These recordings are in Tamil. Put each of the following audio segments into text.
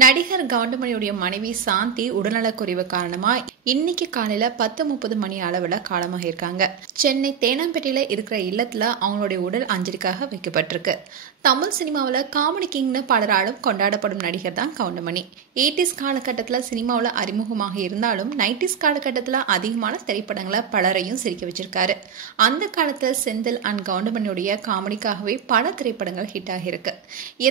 நடிகர் கவுண்டமணியுடைய மனைவி சாந்தி உடல்நலக்குறைவு காரணமா இன்னைக்கு காலையில 10:30 மணி அளவுல காலமாக இருக்காங்க. சென்னை தேனாம்பேட்டையில இருக்கிற இல்லத்துல அவங்களுடைய உடல் அஞ்சலிக்காக வைக்கப்பட்டிருக்கு. தமிழ் சினிமாவில் காமெடி கிங்னு பலராலும் கொண்டாடப்படும் நடிகர் தான் கவுண்டமணி. 80s காலகட்டத்தில் சினிமாவில் அறிமுகமாக இருந்தாலும் 90s காலகட்டத்தில் அதிகமான திரைப்படங்களை பலரையும் சிரிக்க வச்சிருக்காரு. அந்த காலத்தில் செந்தில் அண்ட் கவுண்டமணியுடைய காமெடிக்காகவே பல திரைப்படங்கள் ஹிட் ஆகியிருக்கு.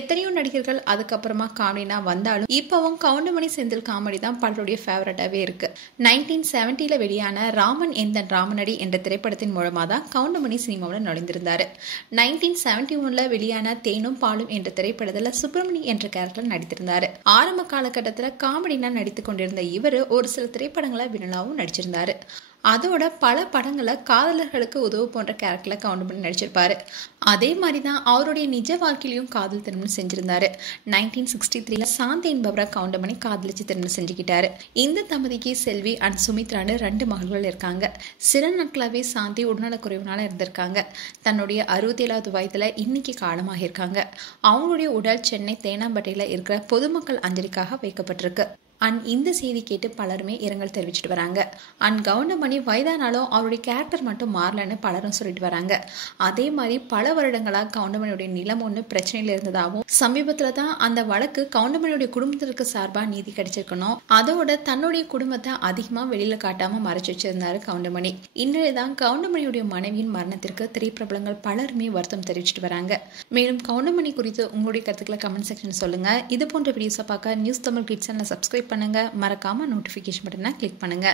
எத்தனையோ நடிகர்கள் அதுக்கப்புறமா காமெடினா வந்தாலும் இப்பவும் கவுண்டமணி செந்தில் காமெடி தான் பலருடைய ஃபேவரட்டாகவே இருக்கு. 1970 வெளியான ராமன் எந்தன் ராமனடி என்ற திரைப்படத்தின் மூலமா தான் கவுண்டமணி சினிமாவில் நுழைந்திருந்தாரு. 1971 வெளியான தேனும் பாலும் என்ற திரைப்படத்துல சுப்பிரமணி என்ற கேரக்டர் நடித்திருந்தாரு. ஆரம்ப காலகட்டத்தில் காமெடினா நடித்துக் கொண்டிருந்த இவர் ஒரு சில திரைப்படங்களை வினலாவும் நடிச்சிருந்தாரு. அதோட பல படங்களை காதலர்களுக்கு உதவு போன்ற கேரக்டர்ல கவுண்டமணி நடிச்சிருப்பாரு. அதே மாதிரிதான் அவருடைய நிஜ வாழ்க்கையிலையும் காதல் திருமணம் செஞ்சிருந்தாரு. 1963 சாந்தி என்பவரை கவுண்டமணி காதலிச்சு திருமணம் செஞ்சுக்கிட்டாரு. இந்த தம்பதிக்கு செல்வி அண்ட் சுமித்ரான்னு 2 மகள்கள் இருக்காங்க. சில நாட்களாவே சாந்தி உடல்நலக்குறைவுனால இருந்திருக்காங்க. தன்னுடைய 67வது வயதுல இன்னைக்கு காலமாக இருக்காங்க. அவங்களுடைய உடல் சென்னை தேனாம்பேட்டையில இருக்கிற பொதுமக்கள் அஞ்சலிக்காக வைக்கப்பட்டிருக்கு. அண்ட் இந்த செய்தி கேட்டு பலருமே இரங்கல் தெரிவிச்சுட்டு வராங்க. அண்ட் கவுண்டமணி வயதானாலும் அவருடைய கேரக்டர் மட்டும் மாறலன்னு பலரும் சொல்லிட்டு வராங்க. அதே மாதிரி பல வருடங்களாக கவுண்டமணியுடைய நிலம் ஒன்று பிரச்சனையில இருந்ததாகவும் சமீபத்துல தான் அந்த வழக்கு கவுண்டமணியுடைய குடும்பத்திற்கு சார்பாக நீதி கிடைச்சிருக்கணும். அதோட தன்னுடைய குடும்பத்தை அதிகமா வெளியில காட்டாம மறைச்சு வச்சிருந்தாரு கவுண்டமணி. இன்றையதான் கவுண்டமணியுடைய மனைவியின் மரணத்திற்கு திரைப்பிரபலங்கள் பலருமே வருத்தம் தெரிவிச்சுட்டு வராங்க. மேலும் கவுண்டமணி குறித்து உங்களுடைய கருத்துக்களை கமெண்ட் செக்ஷன் சொல்லுங்க. இது போன்ற வீடியோஸை பார்க்க நியூஸ் தமிழ் கிட்ஸ் சேனலை சப்ஸ்கிரைப் பண்ணுங்க. மறக்காம நோட்டிபிகேஷன் பட்டனை கிளிக் பண்ணுங்க.